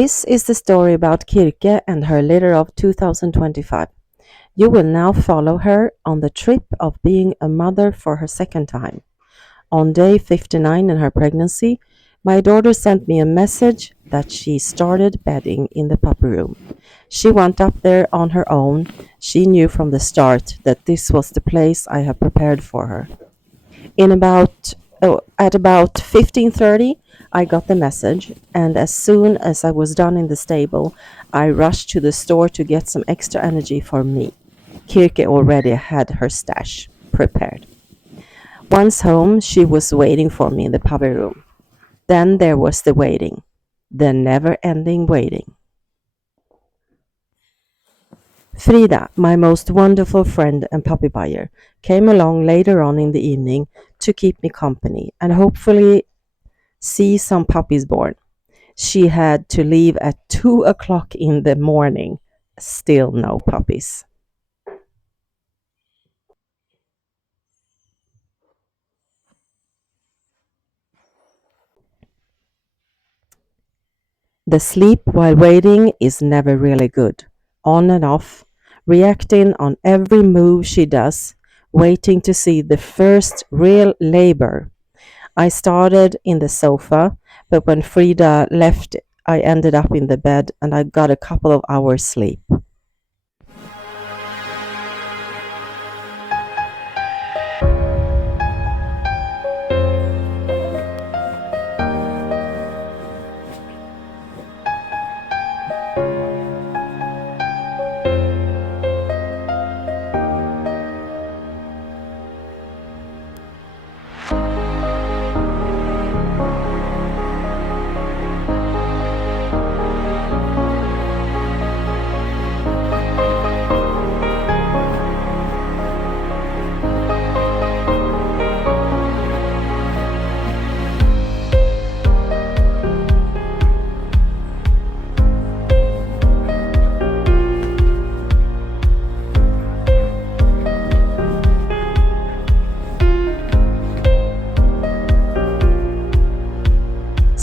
This is the story about Kirke and her litter of 2025. You will now follow her on the trip of being a mother for her second time. On day 59 in her pregnancy, my daughter sent me a message that she started bedding in the puppy room. She went up there on her own. She knew from the start that this was the place I had prepared for her. At about 15:30, I got the message, and as soon as I was done in the stable, I rushed to the store to get some extra energy for me. Kirke already had her stash prepared. Once home, she was waiting for me in the puppy room. Then there was the waiting, the never-ending waiting. Frida, my most wonderful friend and puppy buyer, came along later on in the evening to keep me company and hopefully see some puppies born. She had to leave at 2 o'clock in the morning. Still no puppies. The sleep while waiting is never really good. On and off, reacting on every move she does, waiting to see the first real labor. I started in the sofa, but when Frida left, I ended up in the bed and I got a couple of hours sleep.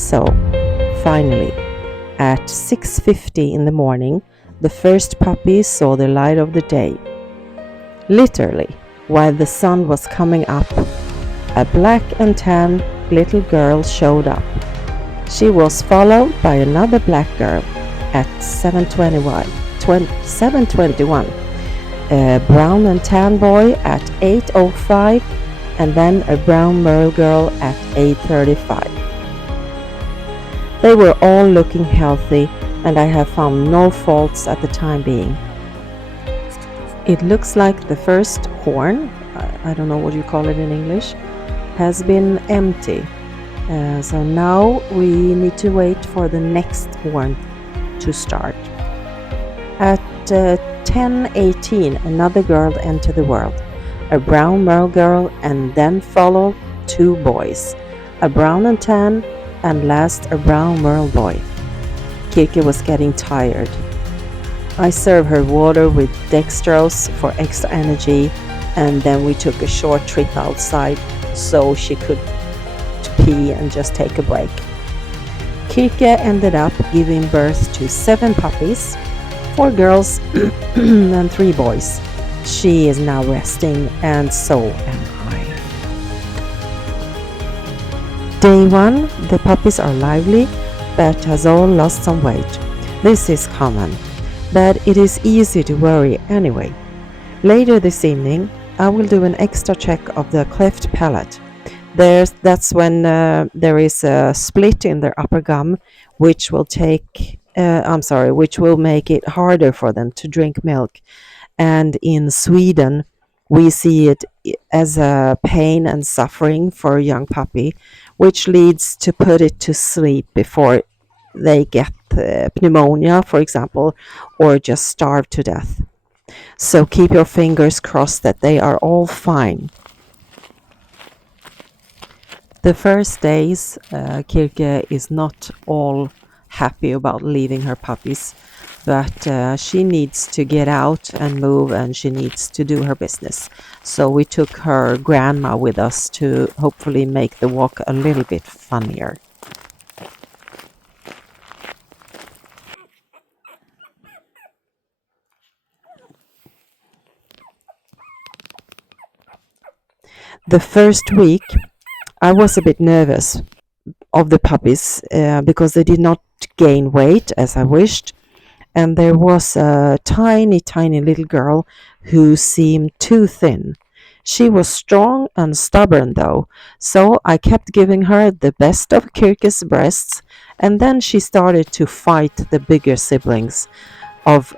So, finally, at 6:50 in the morning, the first puppy saw the light of the day. Literally, while the sun was coming up, a black and tan little girl showed up. She was followed by another black girl at 7:21, a brown and tan boy at 8:05, and then a brown merle girl at 8:35. They were all looking healthy, and I have found no faults at the time being. It looks like the first horn, I don't know what you call it in English, has been empty. So now we need to wait for the next horn to start. At 10:18, another girl entered the world, a brown merle girl, and then followed two boys, a brown and tan, and last a brown merle boy. Kirke was getting tired. I served her water with dextrose for extra energy, and then we took a short trip outside so she could pee and just take a break. Kirke ended up giving birth to 7 puppies, 4 girls and 3 boys. She is now resting, and so am I. Day 1, the puppies are lively, but has all lost some weight. This is common, but it is easy to worry anyway. Later this evening, I will do an extra check of the cleft palate. That's when there is a split in their upper gum, which will which will make it harder for them to drink milk. And in Sweden, we see it as a pain and suffering for a young puppy, which leads to put it to sleep before they get pneumonia, for example, or just starve to death. So keep your fingers crossed that they are all fine. The first days, Kirke is not all happy about leaving her puppies, but she needs to get out and move, and she needs to do her business. So we took her grandma with us to hopefully make the walk a little bit funnier. The first week, I was a bit nervous of the puppies because they did not gain weight as I wished. And there was a tiny, tiny little girl who seemed too thin. She was strong and stubborn, though, so I kept giving her the best of Kirke's breasts, and then she started to fight the bigger siblings, of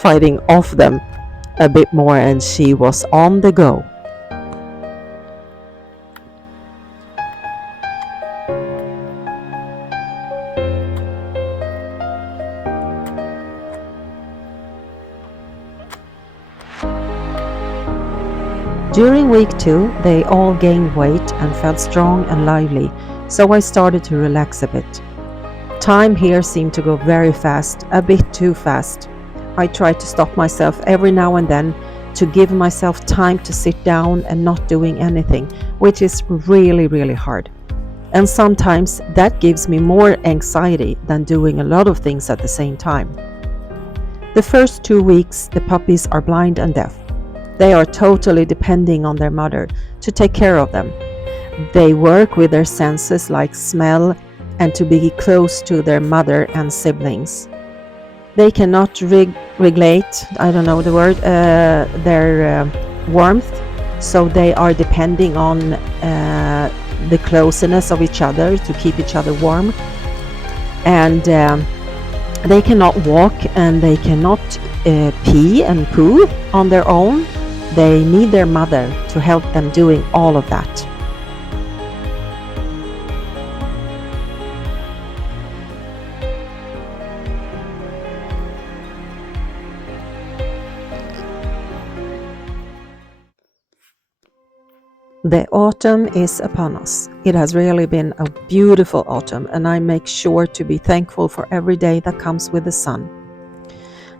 fighting off them a bit more, and she was on the go. During week 2, they all gained weight and felt strong and lively, so I started to relax a bit. Time here seemed to go very fast, a bit too fast. I tried to stop myself every now and then to give myself time to sit down and not doing anything, which is really, really hard. And sometimes that gives me more anxiety than doing a lot of things at the same time. The first 2 weeks, the puppies are blind and deaf. They are totally depending on their mother to take care of them. They work with their senses like smell and to be close to their mother and siblings. They cannot regulate, I don't know the word, their warmth, so they are depending on the closeness of each other to keep each other warm. And they cannot walk and they cannot pee and poo on their own. They need their mother to help them doing all of that. The autumn is upon us. It has really been a beautiful autumn, and I make sure to be thankful for every day that comes with the sun.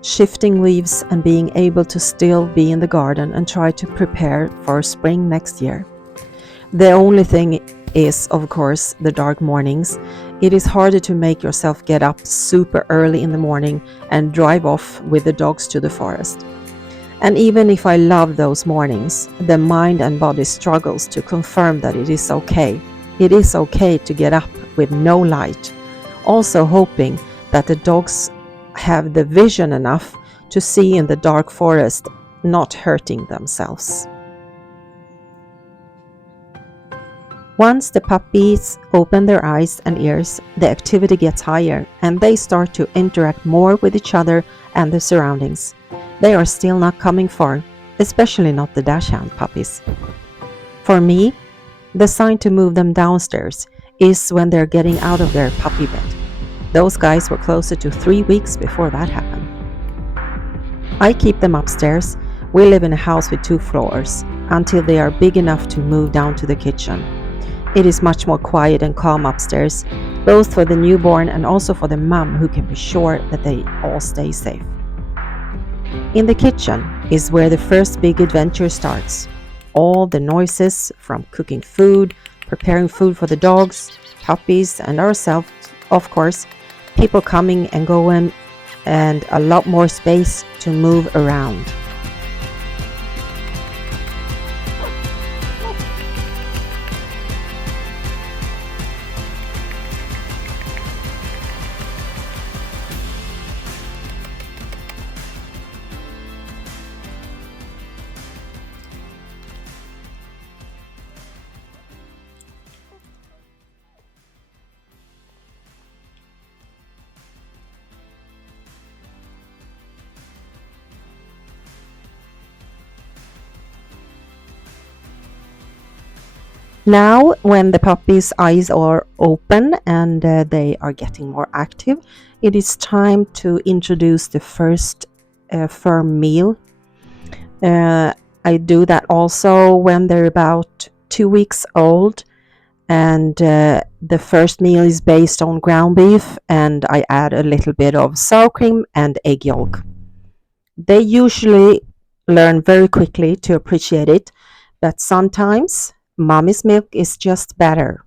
Shifting leaves and being able to still be in the garden and try to prepare for spring next year. The only thing is, of course, the dark mornings. It is harder to make yourself get up super early in the morning and drive off with the dogs to the forest. And even if I love those mornings, the mind and body struggles to confirm that it is okay. It is okay to get up with no light. Also hoping that the dogs have the vision enough to see in the dark forest, not hurting themselves. Once the puppies open their eyes and ears, the activity gets higher and they start to interact more with each other and the surroundings. They are still not coming far, especially not the daschund puppies. For me, the sign to move them downstairs is when they're getting out of their puppy bed. Those guys were closer to 3 weeks before that happened. I keep them upstairs. We live in a house with 2 floors until they are big enough to move down to the kitchen. It is much more quiet and calm upstairs, both for the newborn and also for the mom, who can be sure that they all stay safe. In the kitchen is where the first big adventure starts. All the noises from cooking food, preparing food for the dogs, puppies, and ourselves, of course, people coming and going, and a lot more space to move around. Now, when the puppy's eyes are open and they are getting more active, it is time to introduce the first firm meal. I do that also when they're about 2 weeks old, and the first meal is based on ground beef, and I add a little bit of sour cream and egg yolk. They usually learn very quickly to appreciate it, but sometimes mommy's milk is just better.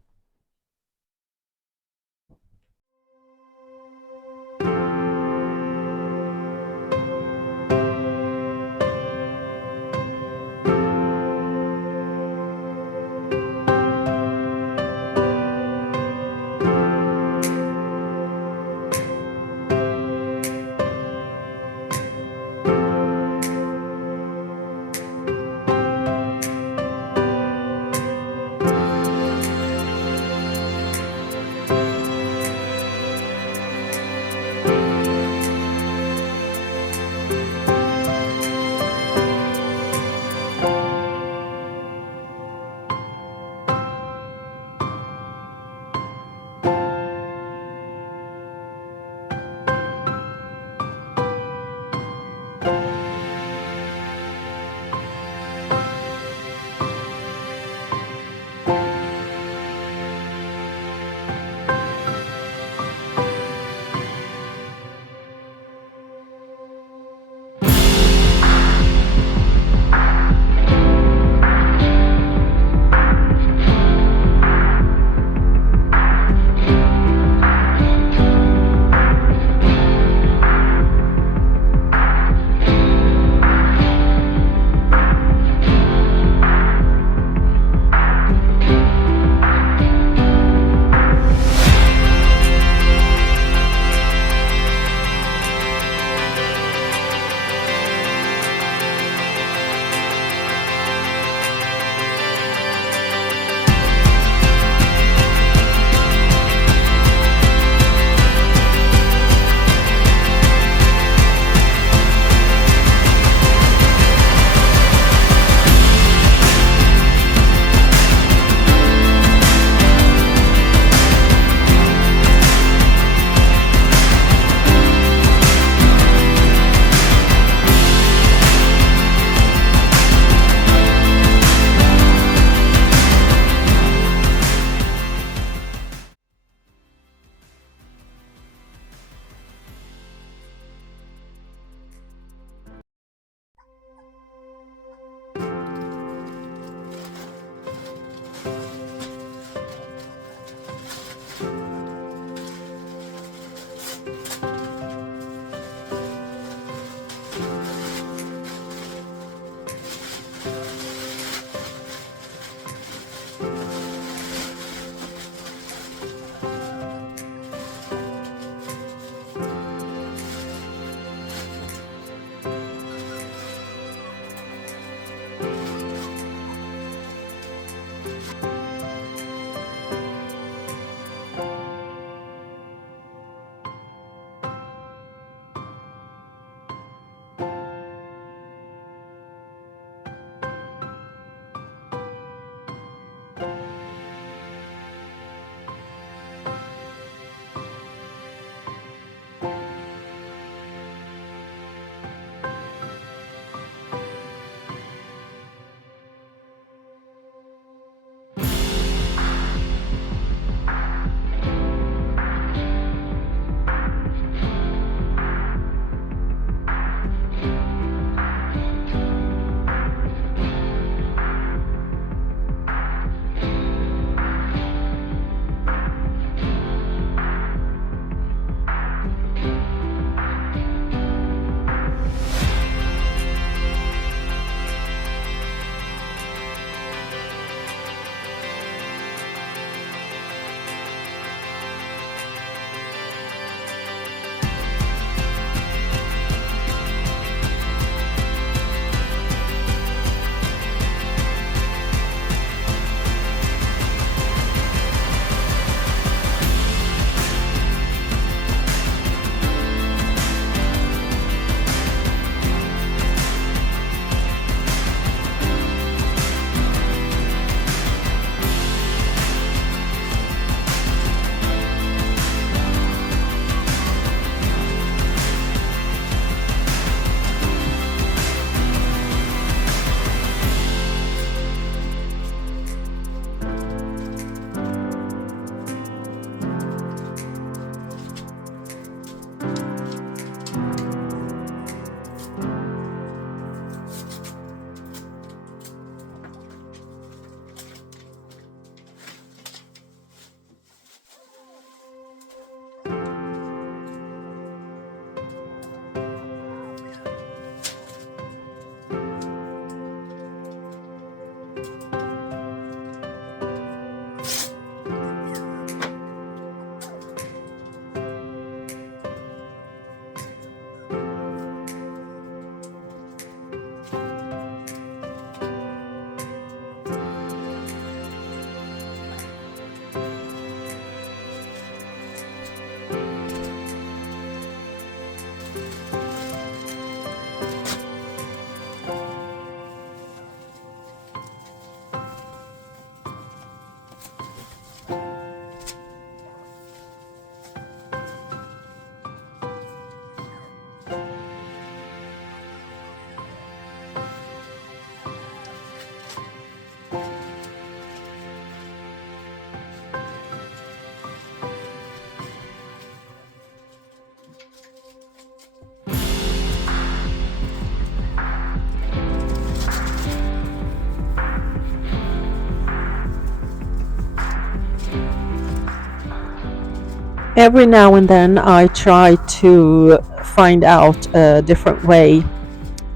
Every now and then I try to find out a different way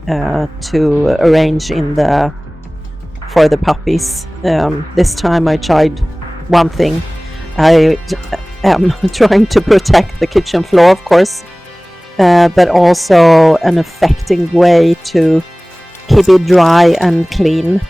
to arrange for the puppies. This time I tried one thing. I am trying to protect the kitchen floor, of course, but also an effective way to keep it dry and clean.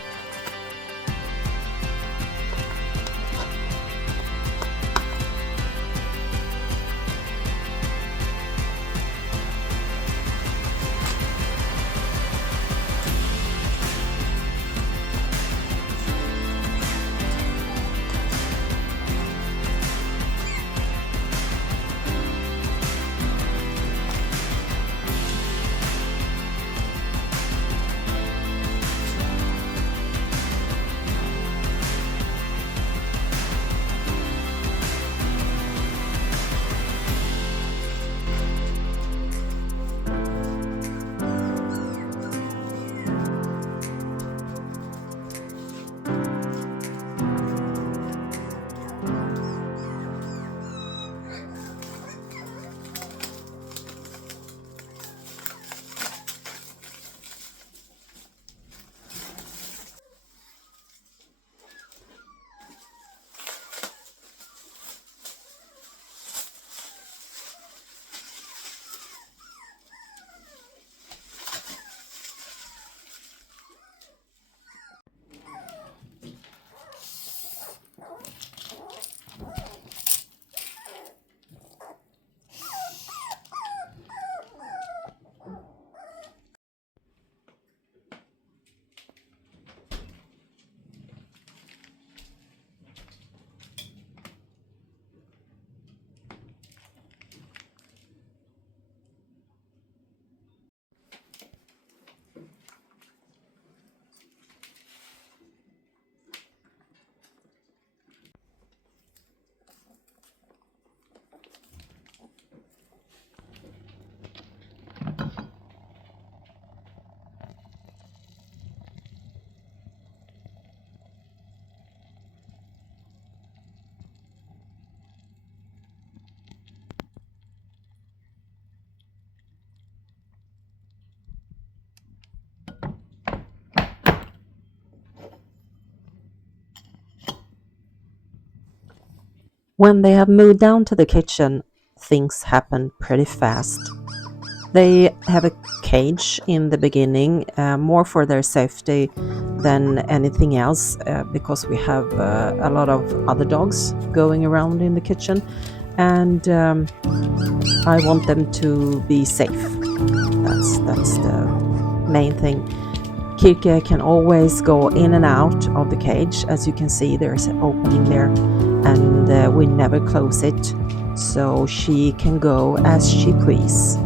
When they have moved down to the kitchen, things happen pretty fast. They have a cage in the beginning, more for their safety than anything else, because we have a lot of other dogs going around in the kitchen, and I want them to be safe. That's the main thing. Kirke can always go in and out of the cage. As you can see, there's an opening there, and we never close it, so she can go as she please.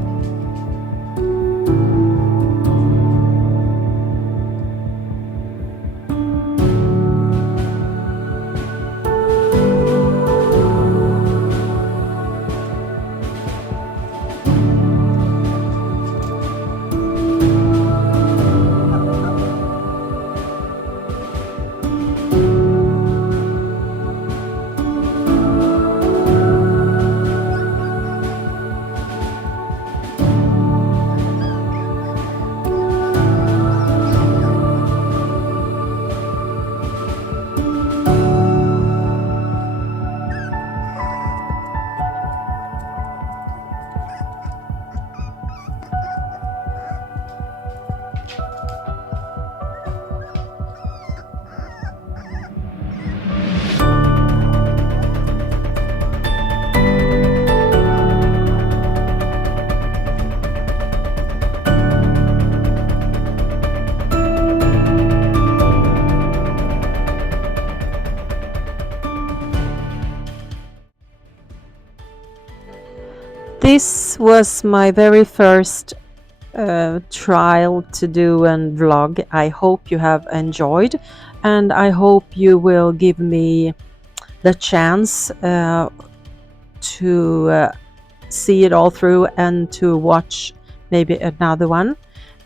This was my very first trial to do a vlog. I hope you have enjoyed, and I hope you will give me the chance to see it all through and to watch maybe another one.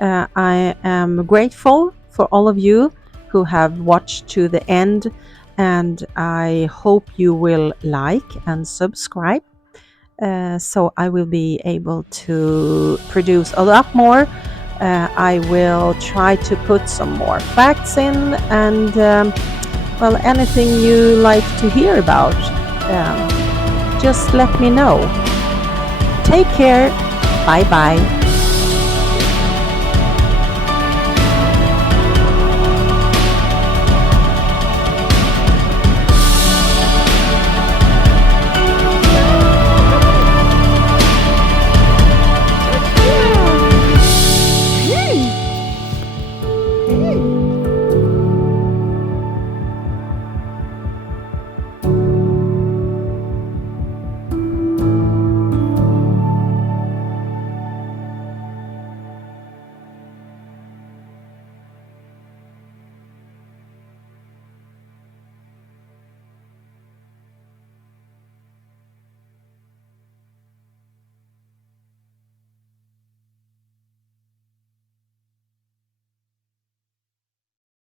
I am grateful for all of you who have watched to the end, and I hope you will like and subscribe. so I will be able to produce a lot more. I will try to put some more facts in, and well, anything you like to hear about, just let me know. Take care. Bye bye.